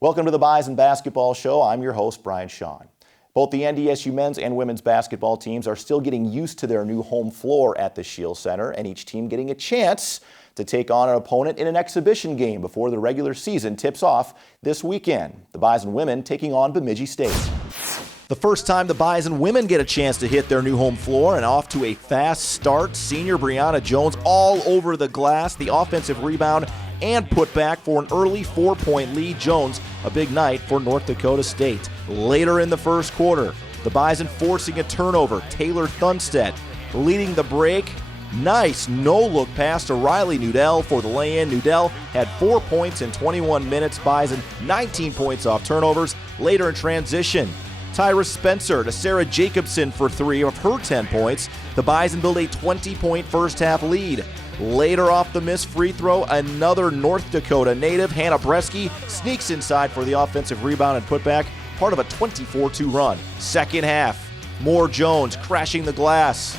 Welcome to the Bison Basketball Show. I'm your host, Brian Shawn. Both the NDSU men's and women's basketball teams are still getting used to their new home floor at the Shield Center, and each team getting a chance to take on an opponent in an exhibition game before the regular season tips off this weekend. The Bison women taking on Bemidji State. The first time the Bison women get a chance to hit their new home floor, and off to a fast start. Senior Brianna Jones all over the glass, the offensive rebound and put back for an early 4-point lead. Jones, a big night for North Dakota State. Later in the first quarter, the Bison forcing a turnover. Taylor Thunstedt leading the break. Nice no-look pass to Riley Nudell for the lay-in. Nudell had 4 points in 21 minutes. Bison 19 points off turnovers. Later in transition, Tyra Spencer to Sarah Jacobson for 3 of her 10 points. The Bison build a 20-point first-half lead. Later off the missed free throw, another North Dakota native, Hannah Bresky, sneaks inside for the offensive rebound and putback, part of a 24-2 run. Second half, more Jones crashing the glass.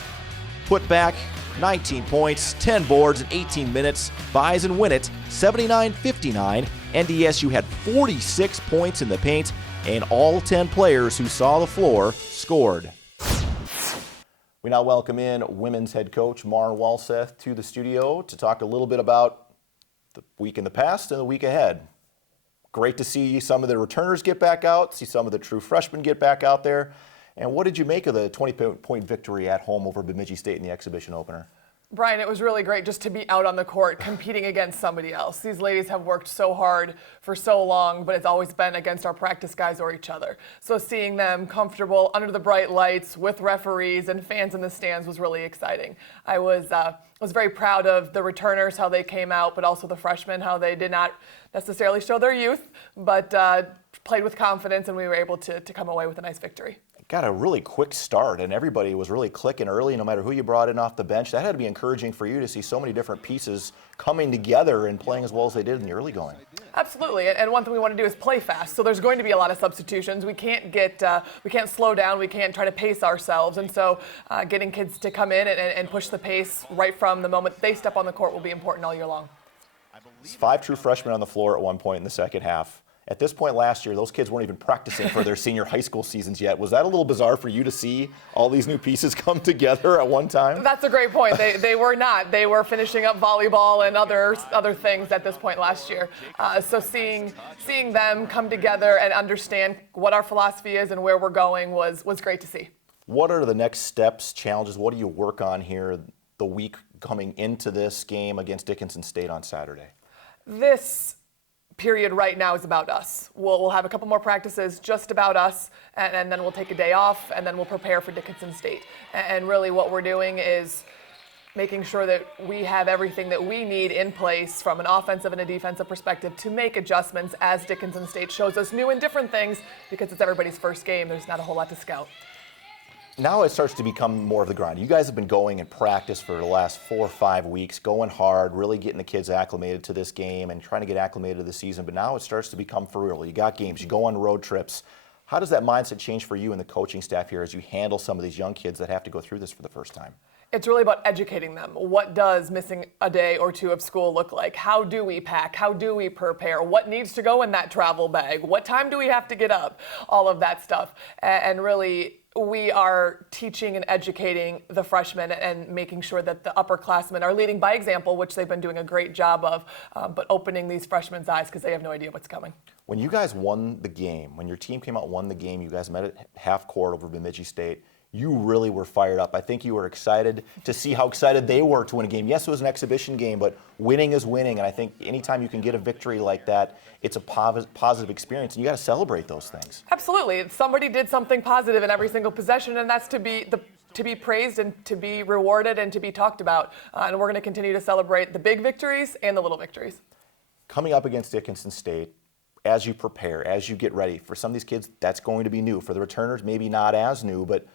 Put back, 19 points, 10 boards in 18 minutes. Bison win it, 79-59. NDSU had 46 points in the paint, and all 10 players who saw the floor scored. We now welcome in women's head coach Maren Walseth to the studio to talk a little bit about the week in the past and the week ahead. Great to see some of the returners get back out, see some of the true freshmen get back out there. And what did you make of the 20-point victory at home over Bemidji State in the exhibition opener? Brian, it was really great just to be out on the court competing against somebody else. These ladies have worked so hard for so long, but it's always been against our practice guys or each other. So seeing them comfortable under the bright lights with referees and fans in the stands was really exciting. I was very proud of the returners, how they came out, but also the freshmen, how they did not necessarily show their youth, but played with confidence, and we were able to come away with a nice victory. Got a really quick start, and everybody was really clicking early, no matter who you brought in off the bench. That had to be encouraging for you to see so many different pieces coming together and playing as well as they did in the early going. Absolutely, and one thing we want to do is play fast. So there's going to be a lot of substitutions. We can't slow down. We can't try to pace ourselves, and so getting kids to come in and push the pace right from the moment they step on the court will be important all year long. 5 true freshmen on the floor at one point in the second half. At this point last year, those kids weren't even practicing for their senior high school seasons yet. Was that a little bizarre for you to see all these new pieces come together at one time? That's a great point. They were not. They were finishing up volleyball and other things at this point last year. So seeing them come together and understand what our philosophy is and where we're going was great to see. What are the next steps, challenges? What do you work on here the week coming into this game against Dickinson State on Saturday? This period right now is about us. We'll have a couple more practices just about us, and then we'll take a day off, and then we'll prepare for Dickinson State. And really what we're doing is making sure that we have everything that we need in place from an offensive and a defensive perspective to make adjustments as Dickinson State shows us new and different things, because it's everybody's first game. There's not a whole lot to scout. Now it starts to become more of the grind. You guys have been going in practice for the last 4 or 5 weeks, going hard, really getting the kids acclimated to this game and trying to get acclimated to the season. But now it starts to become for real. You got games, you go on road trips. How does that mindset change for you and the coaching staff here as you handle some of these young kids that have to go through this for the first time? It's really about educating them. What does missing a day or two of school look like? How do we pack? How do we prepare? What needs to go in that travel bag? What time do we have to get up? All of that stuff. And really, we are teaching and educating the freshmen and making sure that the upperclassmen are leading by example, which they've been doing a great job of, but opening these freshmen' eyes because they have no idea what's coming. When you guys won the game, when your team came out and won the game, you guys met at half court over Bemidji State. You really were fired up. I think you were excited to see how excited they were to win a game. Yes, it was an exhibition game, but winning is winning. And I think anytime you can get a victory like that, it's a positive experience, and you got to celebrate those things. Absolutely. Somebody did something positive in every single possession, and that's to be praised and to be rewarded and to be talked about. And we're going to continue to celebrate the big victories and the little victories. Coming up against Dickinson State, as you prepare, as you get ready, for some of these kids, that's going to be new. For the returners, maybe not as new, but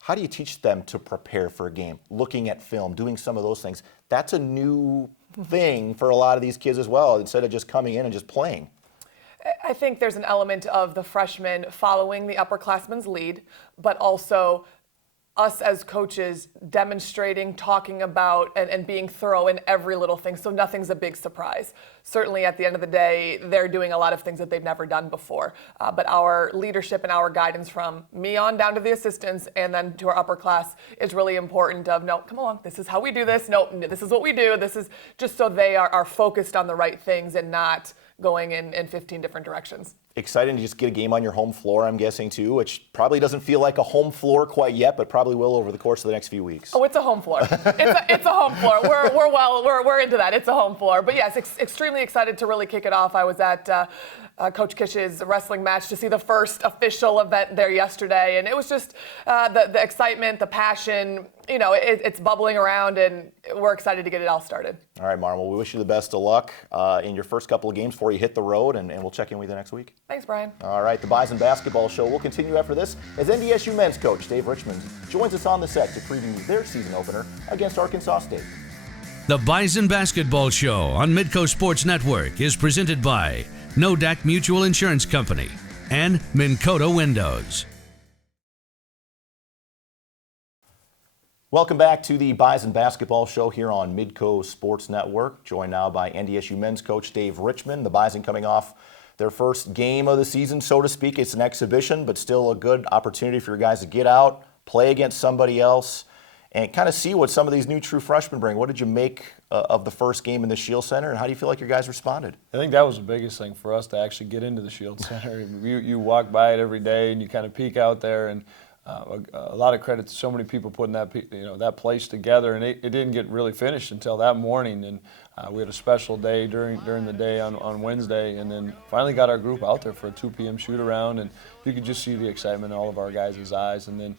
how do you teach them to prepare for a game? Looking at film, doing some of those things. That's a new thing for a lot of these kids as well, instead of just coming in and just playing. I think there's an element of the freshmen following the upperclassmen's lead, but also us as coaches demonstrating, talking about, and being thorough in every little thing, so nothing's a big surprise. Certainly at the end of the day, they're doing a lot of things that they've never done before. But our leadership and our guidance from me on down to the assistants and then to our upper class is really important of, no, come along, this is how we do this. No, this is what we do. This is just so they are focused on the right things and not going in 15 different directions. Exciting to just get a game on your home floor, I'm guessing, too, which probably doesn't feel like a home floor quite yet, but probably will over the course of the next few weeks. Oh, it's a home floor. It's a home floor. We're into that. It's a home floor. But yes, extremely excited to really kick it off. I was at Coach Kish's wrestling match to see the first official event there yesterday, and it was just the excitement, the passion. You know, it's bubbling around, and we're excited to get it all started. All right, Maren, well, we wish you the best of luck in your first couple of games before you hit the road, and we'll check in with you next week. Thanks, Brian. All right, the Bison Basketball Show will continue after this as NDSU men's coach Dave Richman joins us on the set to preview their season opener against Arkansas State. The Bison Basketball Show on Midco Sports Network is presented by Nodak Mutual Insurance Company and Midco Windows. Welcome back to the Bison Basketball Show here on Midco Sports Network. Joined now by NDSU men's coach Dave Richman. The Bison coming off their first game of the season, so to speak. It's an exhibition, but still a good opportunity for your guys to get out, play against somebody else, and kind of see what some of these new true freshmen bring. What did you make of the first game in the Shield Center, and how do you feel like your guys responded? I think that was the biggest thing for us to actually get into the Shield Center. You walk by it every day, and you kind of peek out there, and a lot of credit to so many people putting that place together, and it didn't get really finished until that morning. And we had a special day during the day on Wednesday, and then finally got our group out there for a 2 p.m. shoot around, and you could just see the excitement in all of our guys' eyes. And then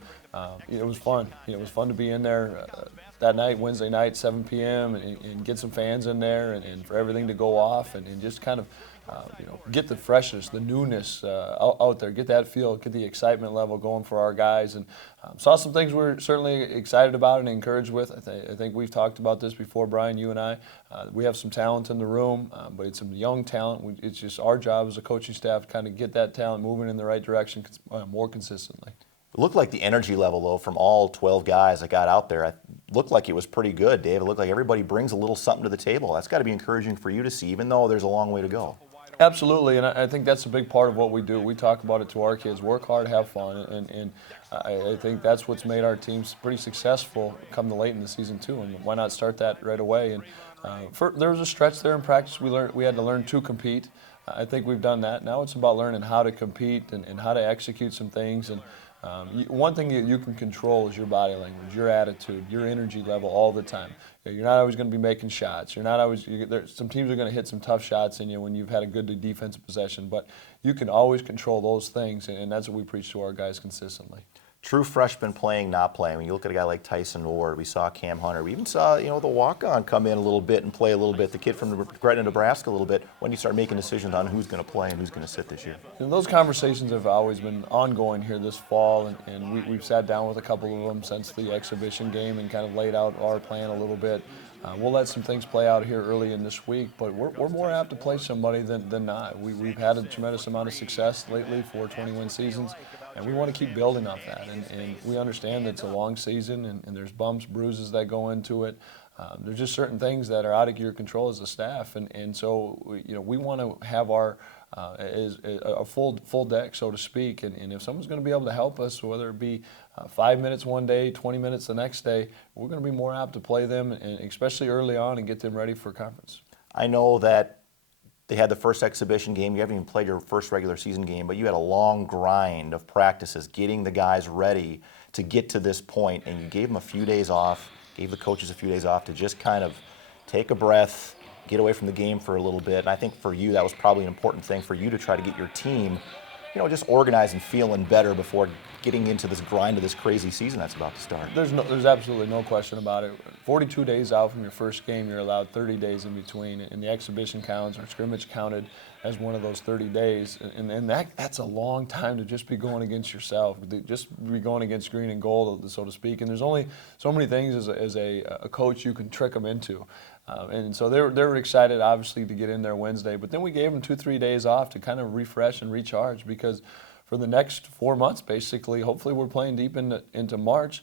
it was fun. It was fun to be in there that night, Wednesday night, 7 p.m., and get some fans in there, and for everything to go off, and just kind of get the freshness, the newness out there, get that feel, get the excitement level going for our guys, and saw some things we're certainly excited about and encouraged with. I think we've talked about this before, Brian, you and I. We have some talent in the room, but it's some young talent. It's just our job as a coaching staff to kind of get that talent moving in the right direction more consistently. It looked like the energy level, though, from all 12 guys that got out there, it looked like it was pretty good, Dave. It looked like everybody brings a little something to the table. That's got to be encouraging for you to see, even though there's a long way to go. Absolutely, and I think that's a big part of what we do. We talk about it to our kids, work hard, have fun, and I think that's what's made our teams pretty successful come to late in the season too, and why not start that right away? And there was a stretch there in practice we had to learn to compete. I think we've done that. Now it's about learning how to compete and how to execute some things. And one thing you can control is your body language, your attitude, your energy level all the time. You're not always going to be making shots. You're not always. Some teams are going to hit some tough shots in you when you've had a good defensive possession, but you can always control those things, and that's what we preach to our guys consistently. True freshmen playing, not playing. When you look at a guy like Tyson Ward, we saw Cam Hunter. We even saw, the walk-on come in a little bit and play a little bit. The kid from Gretna, Nebraska, a little bit. When you start making decisions on who's going to play and who's going to sit this year. And those conversations have always been ongoing here this fall, and we've sat down with a couple of them since the exhibition game and kind of laid out our plan a little bit. We'll let some things play out here early in this week, but we're more apt to play somebody than not. We've had a tremendous amount of success lately for 20-win seasons, and we want to keep building off that. And we understand that it's a long season, and there's bumps, bruises that go into it. There's just certain things that are out of your control as a staff, and so we want to have our a full deck, so to speak. And if someone's going to be able to help us, whether it be 5 minutes one day, 20 minutes the next day, we're going to be more apt to play them, and especially early on, and get them ready for conference. I know that they had the first exhibition game. You haven't even played your first regular season game, but you had a long grind of practices, getting the guys ready to get to this point, and you gave them a few days off, gave the coaches a few days off to just kind of take a breath, get away from the game for a little bit. And I think for you, that was probably an important thing for you to try to get your team, just organized and feeling better before getting into this grind of this crazy season that's about to start. There's absolutely no question about it. 42 days out from your first game, you're allowed 30 days in between, and the exhibition counts or scrimmage counted as one of those 30 days, and that's a long time to just be going against yourself, just be going against green and gold, so to speak. And there's only so many things as a coach you can trick them into. And so they were excited, obviously, to get in there Wednesday. But then we gave them 2-3 days off to kind of refresh and recharge, because for the next 4 months, basically, hopefully we're playing deep into March.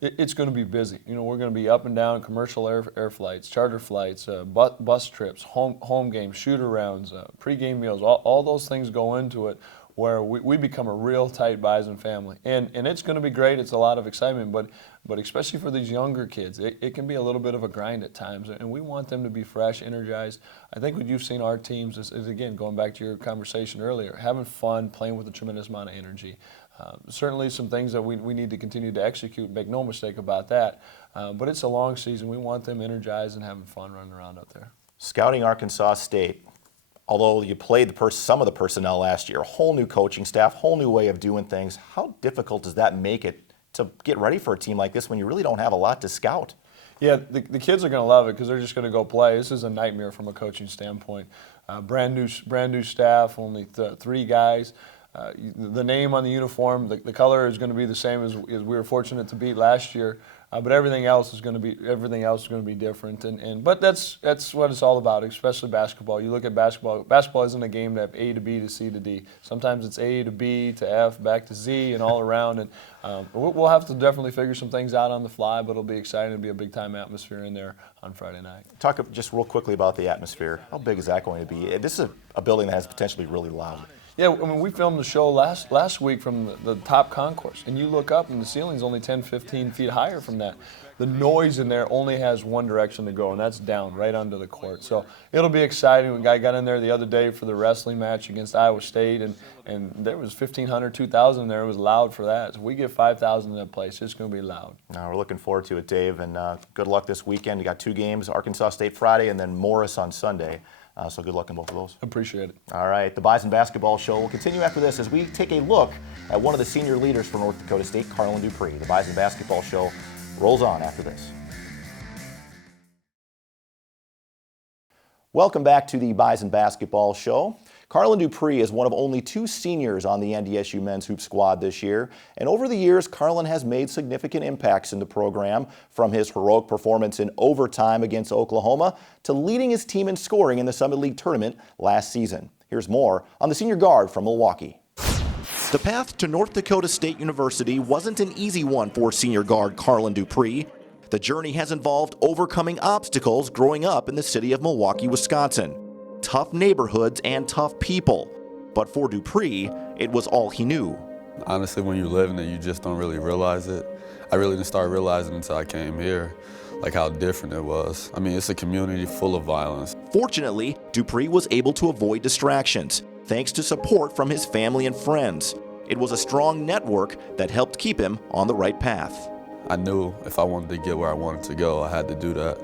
it's going to be busy. We're going to be up and down commercial air flights, charter flights, bus trips, home games, shoot-arounds, pregame meals. All those things go into it, where we become a real tight Bison family. And it's going to be great. It's a lot of excitement, but especially for these younger kids, it can be a little bit of a grind at times, and we want them to be fresh, energized. I think what you've seen our teams is again, going back to your conversation earlier, having fun, playing with a tremendous amount of energy. Certainly some things that we need to continue to execute, make no mistake about that, but it's a long season. We want them energized and having fun running around out there. Scouting Arkansas State. Although you played some of the personnel last year, whole new coaching staff, whole new way of doing things, how difficult does that make it to get ready for a team like this when you really don't have a lot to scout? Yeah, the kids are going to love it because they're just going to go play. This is a nightmare from a coaching standpoint. Brand new staff, only 3 guys. The name on the uniform, the color is going to be the same as we were fortunate to beat last year. But everything else is going to be different, but that's what it's all about, especially basketball. You look at basketball. Basketball isn't a game that A to B to C to D. Sometimes it's A to B to F, back to Z, and all around. And we'll have to definitely figure some things out on the fly, but it'll be exciting to be a big time atmosphere in there on Friday night. Talk just real quickly about the atmosphere. How big is that going to be? This is a building that has potentially really loud. Yeah, I mean, we filmed the show last week from the top concourse, and you look up and the ceiling's only 10, 15 feet higher from that. The noise in there only has one direction to go, and that's down, right under the court. So it'll be exciting. A guy got in there the other day for the wrestling match against Iowa State, and there was 1,500, 2,000 in there. It was loud for that. So we get 5,000 in that place. It's going to be loud. We're looking forward to it, Dave, and good luck this weekend. You got 2 games, Arkansas State Friday and then Morris on Sunday. So good luck in both of those. Appreciate it. All right, the Bison Basketball Show will continue after this as we take a look at one of the senior leaders for North Dakota State, Carlin Dupree. The Bison Basketball Show rolls on after this. Welcome back to the Bison Basketball Show. Carlin Dupree is one of only 2 seniors on the NDSU men's hoop squad this year, and over the years, Carlin has made significant impacts in the program, from his heroic performance in overtime against Oklahoma to leading his team in scoring in the Summit League tournament last season. Here's more on the senior guard from Milwaukee. The path to North Dakota State University wasn't an easy one for senior guard Carlin Dupree. The journey has involved overcoming obstacles growing up in the city of Milwaukee, Wisconsin. Tough neighborhoods and tough people. But for Dupree, it was all he knew. Honestly, when you live in it, you just don't really realize it. I really didn't start realizing until I came here, like how different it was. I mean, it's a community full of violence. Fortunately, Dupree was able to avoid distractions, thanks to support from his family and friends. It was a strong network that helped keep him on the right path. I knew if I wanted to get where I wanted to go, I had to do that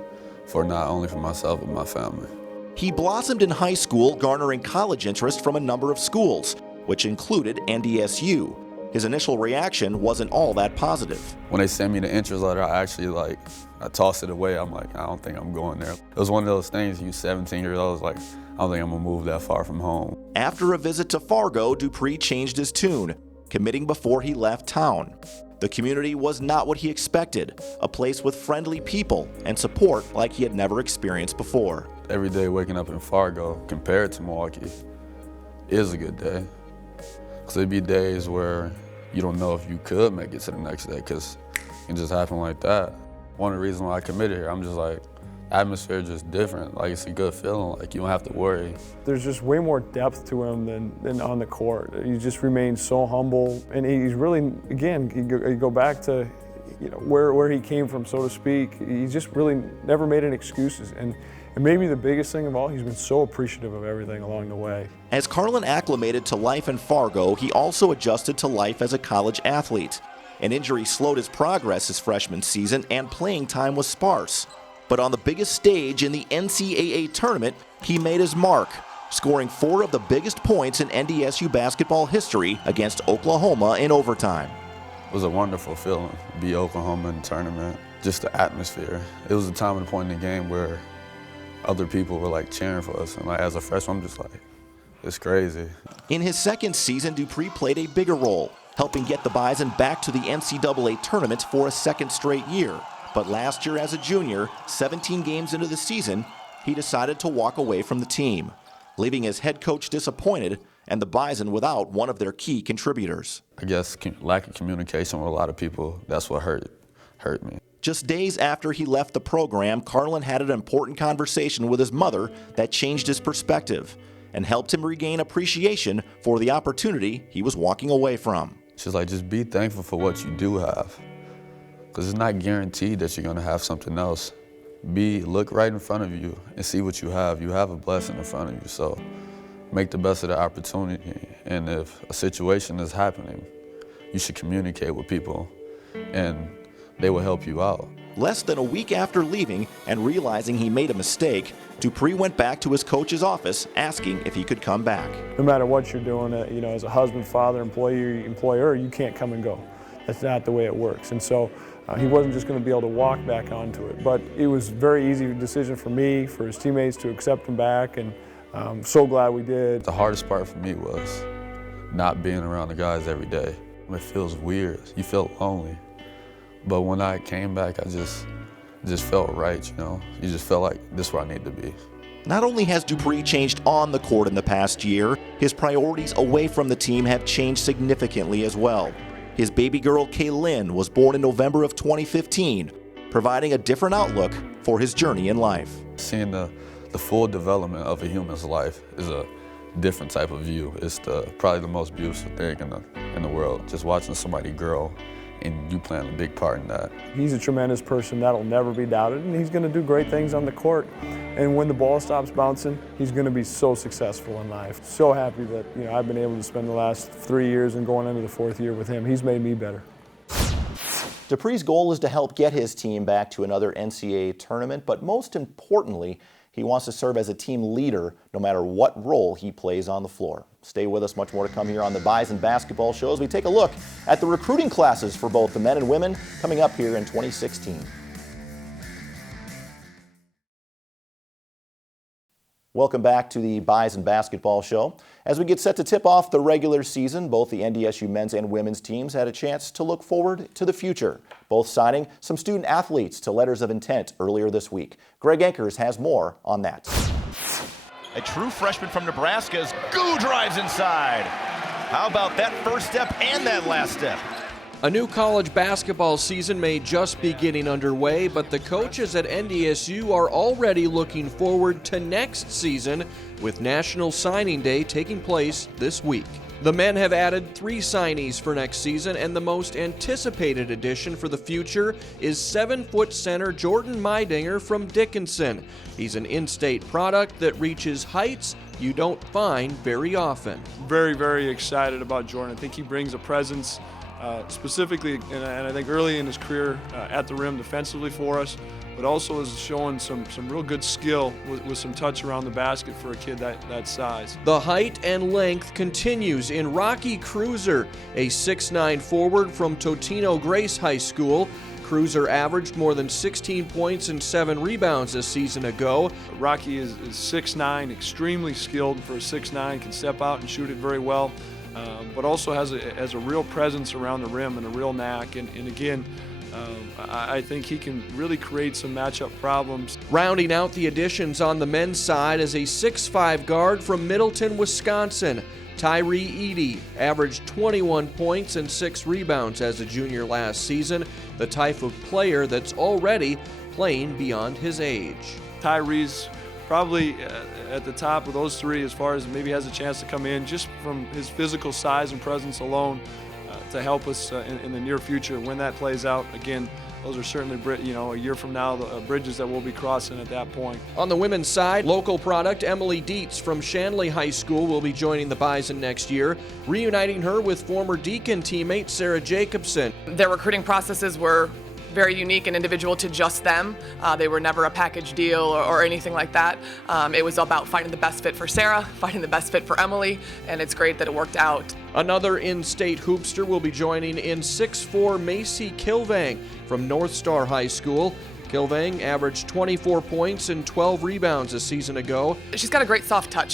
for not only for myself, but my family. He blossomed in high school, garnering college interest from a number of schools, which included NDSU. His initial reaction wasn't all that positive. When they sent me the interest letter, I tossed it away. I'm like, I don't think I'm going there. It was one of those things, you 17 years old, like, I don't think I'm gonna move that far from home. After a visit to Fargo, Dupree changed his tune, committing before he left town. The community was not what he expected, a place with friendly people and support like he had never experienced before. Every day waking up in Fargo, compared to Milwaukee, is a good day. Because there'd be days where you don't know if you could make it to the next day, because it can just happen like that. One of the reasons why I committed here, I'm just like, atmosphere is just different. Like, it's a good feeling, like you don't have to worry. There's just way more depth to him than on the court. He just remains so humble, and he's really, again, you go back to where he came from, so to speak. He just really never made any excuses. And maybe the biggest thing of all, he's been so appreciative of everything along the way. As Carlin acclimated to life in Fargo, he also adjusted to life as a college athlete. An injury slowed his progress his freshman season, and playing time was sparse. But on the biggest stage in the NCAA tournament, he made his mark, scoring 4 of the biggest points in NDSU basketball history against Oklahoma in overtime. It was a wonderful feeling, be Oklahoma in the tournament, just the atmosphere. It was a time and point in the game where other people were like cheering for us, and like as a freshman, I'm just like, it's crazy. In his second season, Dupree played a bigger role, helping get the Bison back to the NCAA tournament for a second straight year. But last year as a junior, 17 games into the season, he decided to walk away from the team, leaving his head coach disappointed and the Bison without one of their key contributors. I guess lack of communication with a lot of people, that's what hurt hurt me. Just days after he left the program, Carlin had an important conversation with his mother that changed his perspective and helped him regain appreciation for the opportunity he was walking away from. She's like, just be thankful for what you do have, because it's not guaranteed that you're gonna have something else. Look right in front of you and see what you have. You have a blessing in front of you, so make the best of the opportunity. And if a situation is happening, you should communicate with people and they will help you out. Less than a week after leaving and realizing he made a mistake, Dupree went back to his coach's office asking if he could come back. No matter what you're doing, as a husband, father, employee, employer, you can't come and go. That's not the way it works. And so he wasn't just going to be able to walk back onto it. But it was a very easy decision for me, for his teammates to accept him back, and I'm so glad we did. The hardest part for me was not being around the guys every day. It feels weird. You feel lonely. But when I came back, I just felt right, You just felt like this is where I need to be. Not only has Dupree changed on the court in the past year, his priorities away from the team have changed significantly as well. His baby girl, Kaylin, was born in November of 2015, providing a different outlook for his journey in life. Seeing the full development of a human's life is a different type of view. It's probably the most beautiful thing in the world, just watching somebody grow and you playing a big part in that. He's a tremendous person, that'll never be doubted, and he's going to do great things on the court. And when the ball stops bouncing, he's going to be so successful in life. So happy that I've been able to spend the last 3 years and going into the 4th year with him. He's made me better. Dupree's goal is to help get his team back to another NCAA tournament, but most importantly, he wants to serve as a team leader no matter what role he plays on the floor. Stay with us, much more to come here on the Bison Basketball Show as we take a look at the recruiting classes for both the men and women coming up here in 2016. Welcome back to the Bison Basketball Show. As we get set to tip off the regular season, both the NDSU men's and women's teams had a chance to look forward to the future, both signing some student athletes to letters of intent earlier this week. Greg Ankers has more on that. A true freshman from Nebraska's goo drives inside. How about that first step and that last step? A new college basketball season may just be getting underway, but the coaches at NDSU are already looking forward to next season, with National Signing Day taking place this week. The men have added 3 signees for next season, and the most anticipated addition for the future is 7-foot center Jordan Meidinger from Dickinson. He's an in-state product that reaches heights you don't find very often. Very, very excited about Jordan. I think he brings a presence. Specifically, and I think early in his career at the rim defensively for us, but also is showing some real good skill with some touch around the basket for a kid that size. The height and length continues in Rocky Cruiser, a 6'9" forward from Totino Grace High School. Cruiser averaged more than 16 points and 7 rebounds a season ago. Rocky is 6'9", extremely skilled for a 6'9", can step out and shoot it very well. But also has a real presence around the rim and a real knack. And again, I think he can really create some matchup problems. Rounding out the additions on the men's side is a 6'5" guard from Middleton, Wisconsin. Tyree Edey averaged 21 points and 6 rebounds as a junior last season, the type of player that's already playing beyond his age. Tyree's probably at the top of those 3 as far as maybe has a chance to come in just from his physical size and presence alone to help us in the near future. When that plays out, again, those are certainly, a year from now, the bridges that we'll be crossing at that point. On the women's side, local product Emily Dietz from Shanley High School will be joining the Bison next year, reuniting her with former Deacon teammate Sarah Jacobson. Their recruiting processes were very unique and individual to just them. They were never a package deal or anything like that. It was about finding the best fit for Sarah, finding the best fit for Emily, and it's great that it worked out. Another in-state hoopster will be joining in 6'4" Macy Kilvang from North Star High School. Kilvang averaged 24 points and 12 rebounds a season ago. She's got a great soft touch.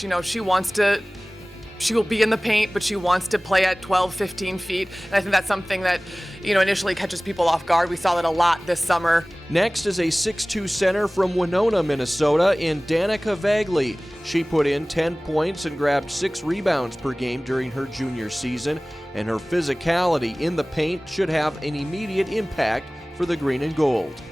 She will be in the paint, but she wants to play at 12, 15 feet. And I think that's something that, initially catches people off guard. We saw that a lot this summer. Next is a 6'2" center from Winona, Minnesota in Danica Vagley. She put in 10 points and grabbed 6 rebounds per game during her junior season, and her physicality in the paint should have an immediate impact for the green and gold.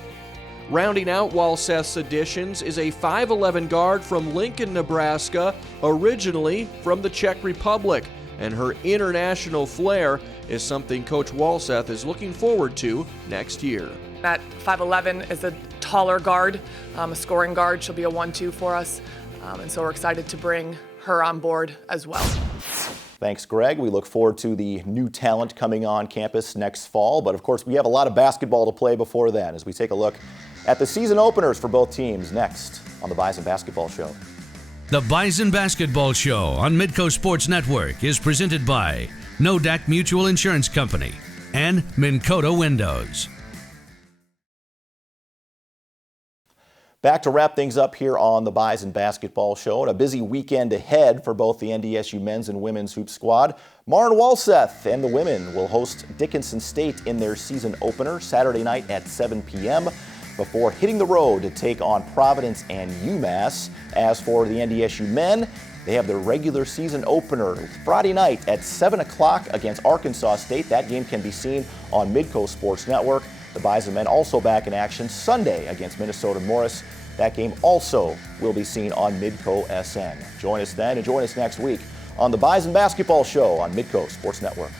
Rounding out Walseth's additions is a 5'11 guard from Lincoln, Nebraska, originally from the Czech Republic, and her international flair is something Coach Walseth is looking forward to next year. At 5'11 is a taller guard, a scoring guard. She'll be a 1-2 for us, and so we're excited to bring her on board as well. Thanks, Greg. We look forward to the new talent coming on campus next fall, but of course we have a lot of basketball to play before then as we take a look at the season openers for both teams next on the Bison Basketball Show. The Bison Basketball Show on Midco Sports Network is presented by Nodak Mutual Insurance Company and Midco Windows. Back to wrap things up here on the Bison Basketball Show, and a busy weekend ahead for both the NDSU men's and women's hoop squad. Maren Walseth and the women will host Dickinson State in their season opener Saturday night at 7 p.m. before hitting the road to take on Providence and UMass. As for the NDSU men, they have their regular season opener Friday night at 7 o'clock against Arkansas State. That game can be seen on Midco Sports Network. The Bison men also back in action Sunday against Minnesota Morris. That game also will be seen on Midco SN. Join us then and join us next week on the Bison Basketball Show on Midco Sports Network.